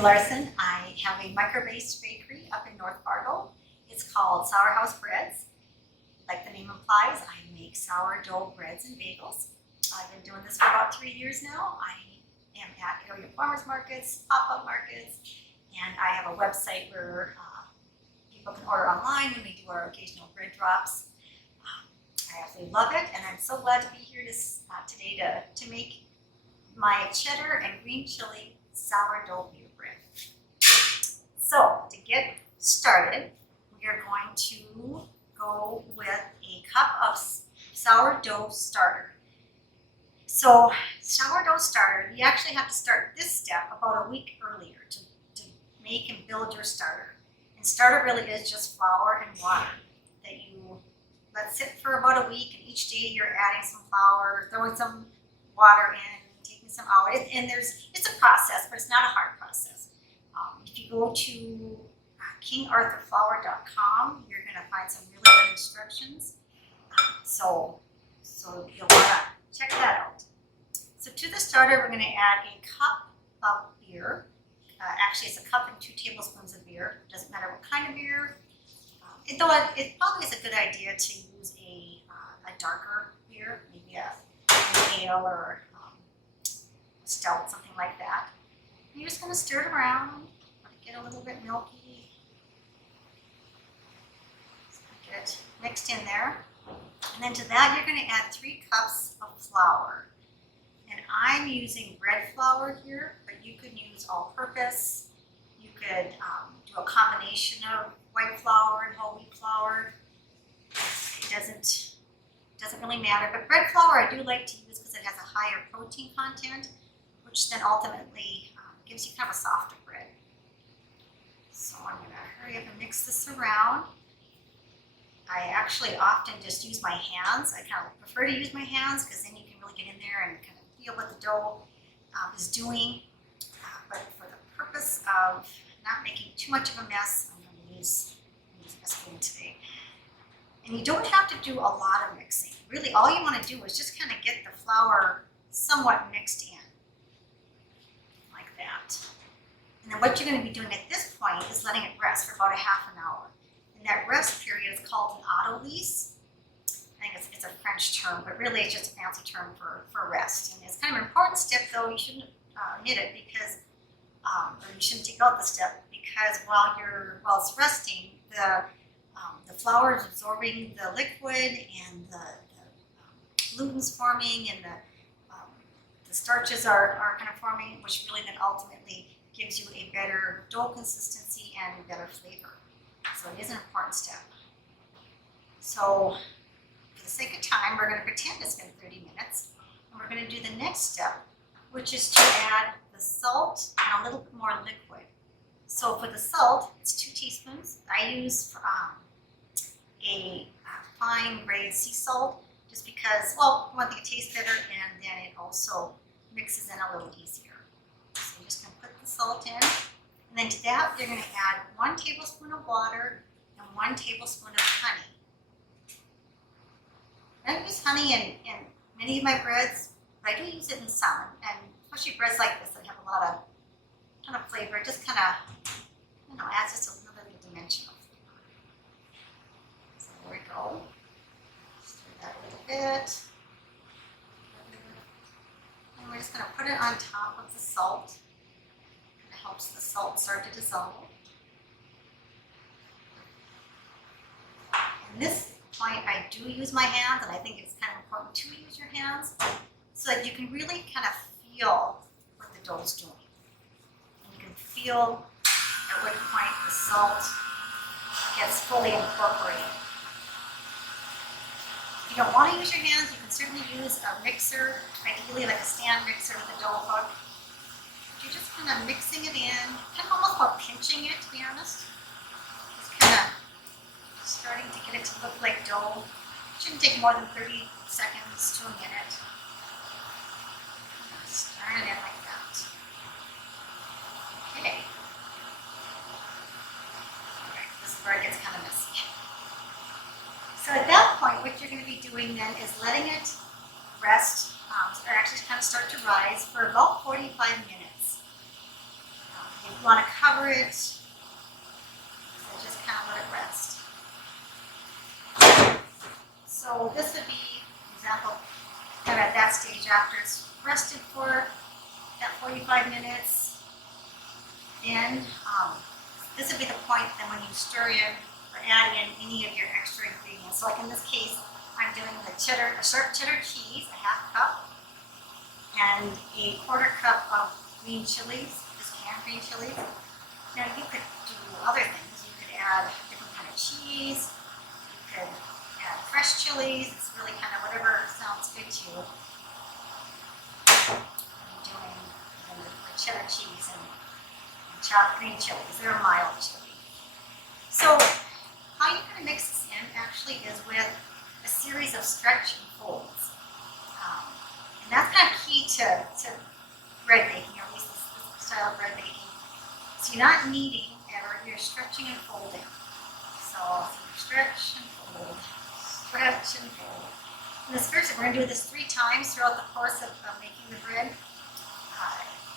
Loni Larson. I have a micro-based bakery up in North Fargo. It's called Sour House Breads. Like the name implies, I make sourdough breads and bagels. I've been doing this for about 3 years now. I am at area farmers markets, pop-up markets, and I have a website where people can order online when we do our occasional bread drops. I absolutely love it, and I'm so glad to be here today to make my cheddar and green chili sourdough beer bread. So to get started, we are going to go with a cup of sourdough starter. So sourdough starter, you actually have to start this step about a week earlier to make and build your starter. And starter really is just flour and water that you let sit for about a week, and each day you're adding some flour, throwing some water in, taking some out. And it's a process, but it's not a hard process. If you go to kingarthurflour.com, you're going to find some really good instructions. So you'll want to check that out. So to the starter, we're going to add a cup of beer. Actually, it's a cup and 2 tablespoons of beer. Doesn't matter what kind of beer. Though it probably is a good idea to use a darker beer, maybe an ale or a stout, something like that. You're just going to stir it around, let it get a little bit milky. Just get it mixed in there. And then to that, you're going to add 3 cups of flour. And I'm using bread flour here, but you could use all-purpose. You could do a combination of white flour and whole wheat flour. It doesn't really matter, but bread flour I do like to use because it has a higher protein content, which then ultimately gives you kind of a softer bread. So I'm going to hurry up and mix this around. I actually often just use my hands. I kind of prefer to use my hands because then you can really get in there and kind of feel what the dough is doing. But for the purpose of not making too much of a mess, I'm going to use a spoon today. And you don't have to do a lot of mixing. Really, all you want to do is just kind of get the flour somewhat mixed in, like that. And then what you're going to be doing at this point is letting it rest for about a half an hour. And that rest period is called an autolyse. I think it's a French term, but really it's just a fancy term for rest. And it's kind of an important step, though. You shouldn't omit it because, or you shouldn't take out the step, because while it's resting, the flour is absorbing the liquid, and the gluten's forming, and the starches are kind of forming, which really then ultimately gives you a better dough consistency and a better flavor. So it is an important step. So for the sake of time, we're going to pretend it's been 30 minutes, and we're going to do the next step, which is to add the salt and a little bit more liquid. So for the salt, it's 2 teaspoons. I use a fine grade sea salt, just because, well, one thing, it tastes better, and then it also mixes in a little easier. So I'm just going to put the salt in, and then to that, you're going to add 1 tablespoon of water and 1 tablespoon of honey. I don't use honey in many of my breads, but I do use it in some, and especially breads like this that have a lot of kind of flavor. It just kind of, adds just a little bit of dimension of flavor. So there we go. Stir that a little bit. And we're just going to put it on top of the salt. It helps the salt start to dissolve. And this point, I do use my hands, and I think it's kind of important to use your hands so that you can really kind of feel what the dough is doing. And you can feel at what point the salt gets fully incorporated. If you don't want to use your hands, you can certainly use a mixer, ideally like a stand mixer with a dough hook. You're just kind of mixing it in, kind of almost about pinching it, to be honest. Just kind of starting to get it to look like dough. It shouldn't take more than 30 seconds to a minute. Stir it in like that. Okay. Alright, this is where it gets kind of messy. So at that point, what you're going to be doing then is letting it rest, or actually kind of start to rise for about 45 minutes. If you want to cover it, so just kind of let it rest. So this would be an example kind of at that stage after it's rested for that 45 minutes. Then this would be the point then when you stir in or add in any of your extra ingredients. So like in this case, I'm doing the cheddar, a sharp cheddar cheese, a half cup, and a quarter cup of green chilies, just canned green chilies. Now you could do other things. You could add different kind of cheese. You could add fresh chilies. It's really kind of whatever sounds good to you. I'm doing the cheddar cheese and chopped green chilies. They're mild chili. So how you kind of mix this in actually is with a series of stretch and folds. And that's kind of key to bread baking, or at least this style of bread baking. So you're not kneading ever, you're stretching and folding. So stretch and fold, stretch and fold. And this first, we're going to do this 3 times throughout the course of making the bread.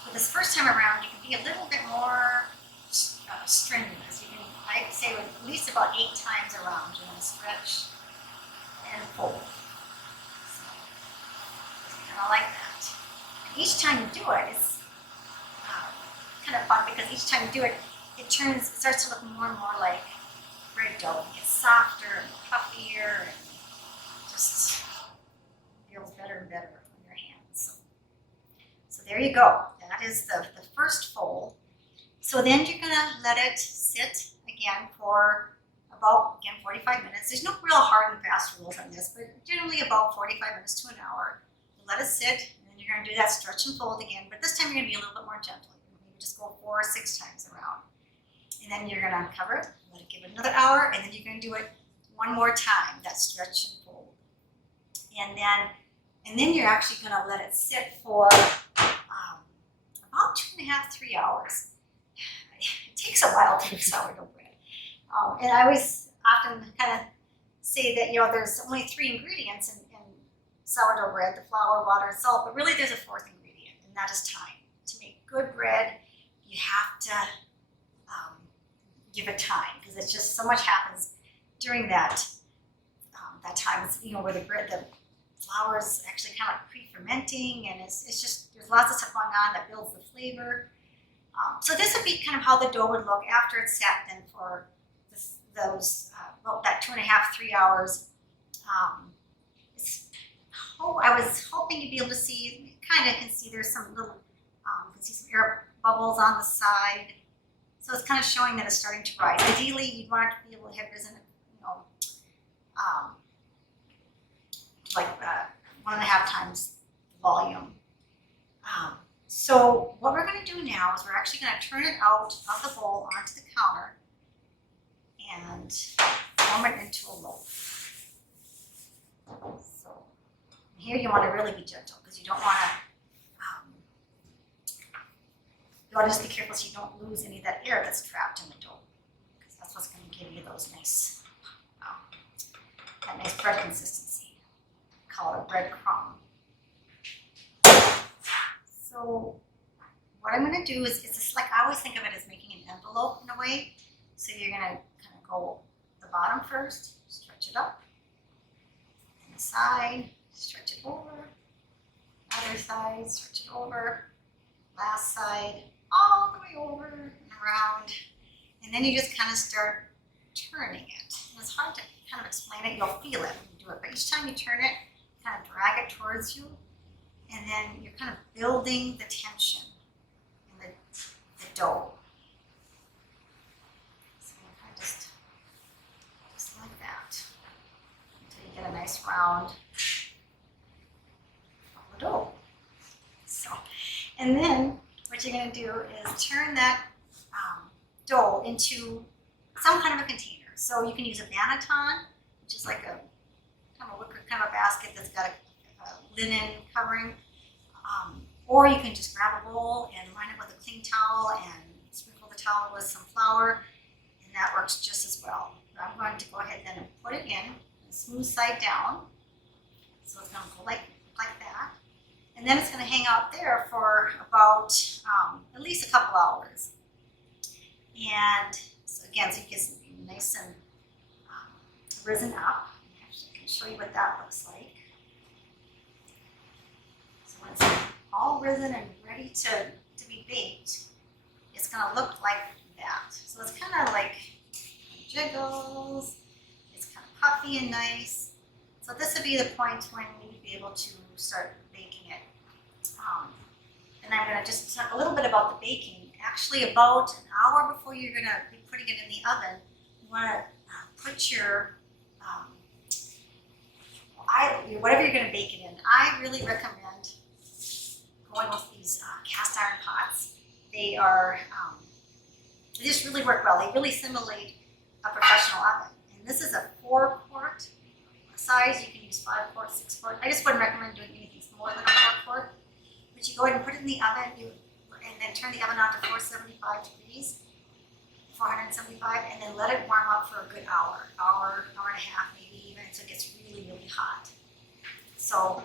But this first time around, you can be a little bit more strenuous. You can, I'd say, at least about 8 times around. You're going to stretch and fold. So, kind of like that. And each time you do it, it's kind of fun because each time you do it, it starts to look more and more like bread dough. It gets softer and puffier and just feels better and better on your hands. So there you go. That is the first fold. So then you're going to let it sit again for about, 45 minutes. There's no real hard and fast rules on this, but generally about 45 minutes to an hour. You let it sit, and then you're going to do that stretch and fold again, but this time you're going to be a little bit more gentle. You're going to just go 4 or 6 times around. And then you're going to cover it, let it give it another hour, and then you're going to do it one more time, that stretch and fold. And then you're actually going to let it sit for about 2.5 to 3 hours. It takes a while to make sourdough bread. And I always often kind of say that, there's only 3 ingredients in sourdough bread, the flour, water, and salt, but really there's a 4th ingredient, and that is time. To make good bread, you have to give it time, because it's just so much happens during that time. It's, where the flour is actually kind of like pre-fermenting, and it's just, there's lots of stuff going on that builds the flavor. So this would be kind of how the dough would look after it's sat then for that 2.5 to 3 hours. I was hoping you'd be able to see, kind of can see there's some little, you can see some air bubbles on the side. So it's kind of showing that it's starting to rise. Ideally, you'd want it to be able to have risen, like 1.5 times the volume. So what we're going to do now is we're actually going to turn it out of the bowl onto the counter and form it into a loaf. So here you want to really be gentle, because you don't want to, you want to just be careful so you don't lose any of that air that's trapped in the dough, because that's what's going to give you those nice, that nice bread consistency. Call it a bread crumb. So what I'm going to do is, it's just like, I always think of it as making an envelope in a way. So you're going to kind of go the bottom first, stretch it up, and the side, stretch it over, other side, stretch it over, last side, all the way over and around. And then you just kind of start turning it. And it's hard to kind of explain it. You'll feel it when you do it. But each time you turn it, kind of drag it towards you. And then you're kind of building the tension in the dough. So you kind of just like that until you get a nice round of the dough. So, and then what you're going to do is turn that dough into some kind of a container. So you can use a banneton, which is like a kind of a wicker kind of basket that's got a linen covering, or you can just grab a bowl and line it with a clean towel and sprinkle the towel with some flour, and that works just as well. But I'm going to go ahead then and put it in smooth side down, so it's going to go like that, and then it's going to hang out there for about at least a couple hours. And so again, so it gets nice and risen up. Actually, I can show you what that looks like. So when it's all risen and ready to be baked, it's going to look like that. So it's kind of like jiggles. It's kind of puffy and nice. So this would be the point when you'd be able to start baking it. And I'm going to just talk a little bit about the baking. Actually, about an hour before you're going to be putting it in the oven, you want to put your whatever you're going to bake it in. I really recommend going with these cast iron pots. They are they just really work well. They really simulate a professional oven. And this is a 4-quart size. You can use 5 quart, 6 quart. I just wouldn't recommend doing anything more than a 4-quart. But you go ahead and put it in the oven, and then turn the oven on to 475 degrees, 475, and then let it warm up for a good hour and a half, maybe even, so it gets really, really hot. So,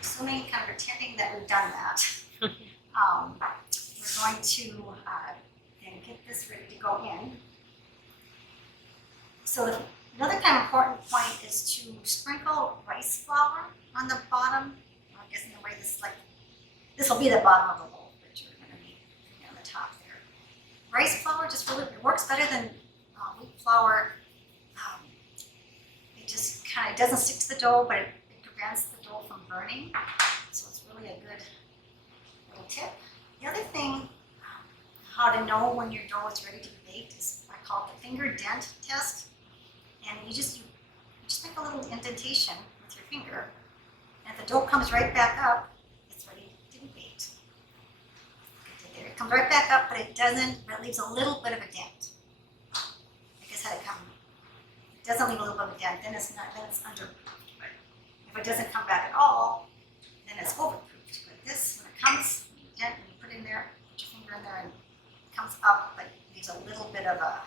assuming, kind of pretending that we've done that, we're going to then get this ready to go in. So another kind of important point is to sprinkle rice flour on the bottom. I guess in the way this will be the bottom of the loaf that you're going to be putting on the top there. Rice flour just really, it works better than wheat flour. It just kind of doesn't stick to the dough, but it prevents the dough from burning. So it's really a good little tip. The other thing, how to know when your dough is ready to be baked is I call it the finger dent test. And you just make a little indentation with your finger. And if the dough comes right back up, it's ready to be baked. There, it comes right back up, but it doesn't, but it leaves a little bit of a dent. I guess how to come. It doesn't leave a little bit of a dent, then it's underproofed. But if it doesn't come back at all, then it's overproofed. But this, when it comes, you dent and you put it in there, put your finger in there, and it comes up, but leaves a little bit of a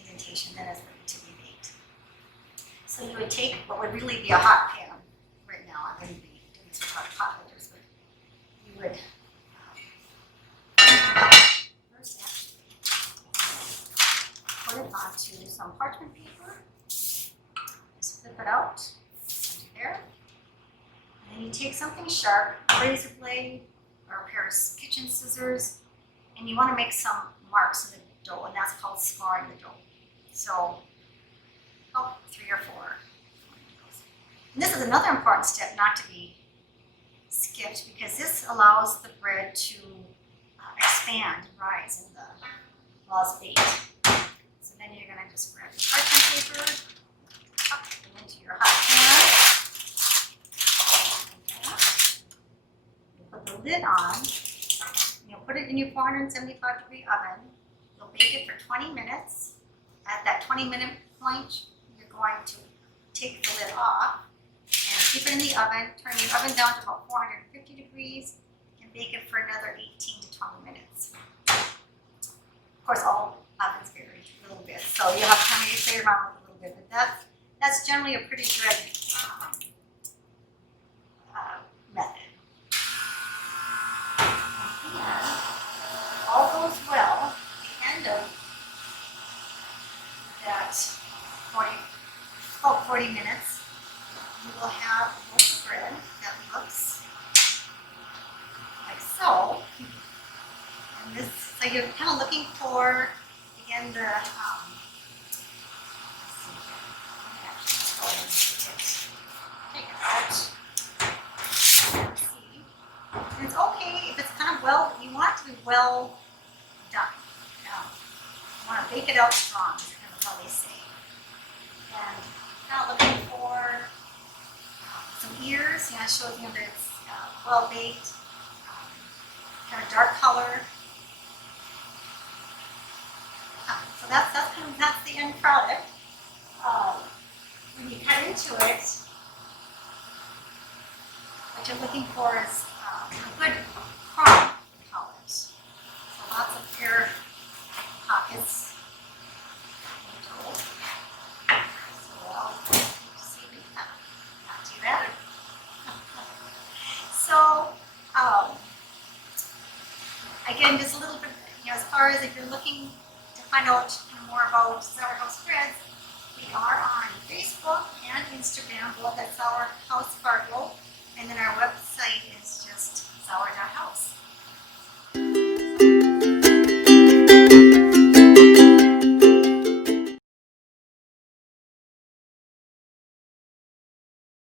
indentation, then it's ready to be baked. So you would take what would really be a hot pan. Right now, I'm going to be doing this with hot holders, but you would first actually put it onto some parchment paper. Just flip it out onto there. And then you take something sharp, a razor blade, or a pair of kitchen scissors, and you want to make some marks in the dough, and that's called scoring the dough. So, 3 or 4. And this is another important step not to be skipped, because this allows the bread to expand and rise in the while it's baked. So then you're going to just grab your parchment paper, pop it into your hot pan. You put the lid on. You'll put it in your 475 degree oven. You'll bake it for 20 minutes. At that 20-minute point, you're going to take the lid off and keep it in the oven. Turn your oven down to about 450 degrees and bake it for another 18 to 20 minutes. Of course, all ovens vary a little bit, so you'll have to kind of play around with a little bit, but that's generally a pretty good method. And all goes well. At the end of that 40 minutes, you will have a loaf of bread that looks like so. And this, so you're kind of looking for, again, the, let's see here. Let me actually go ahead and take it out. Let's see. And it's okay if it's kind of well, you want it to be well done. You want to bake it out strong, is kind of how they say. And kind of looking for some ears, it shows you that it's well baked, kind of dark color. So that's the end product. When you cut into it, what you're looking for is a good crumb, we call it. So lots of air pockets in the dough. So I'll see if we can not do that. So again, just a little bit, as far as if you're looking to find out more about Sour House Breads, we are on Facebook and Instagram, both at Sour House Fargo, and then our website is just sour.house.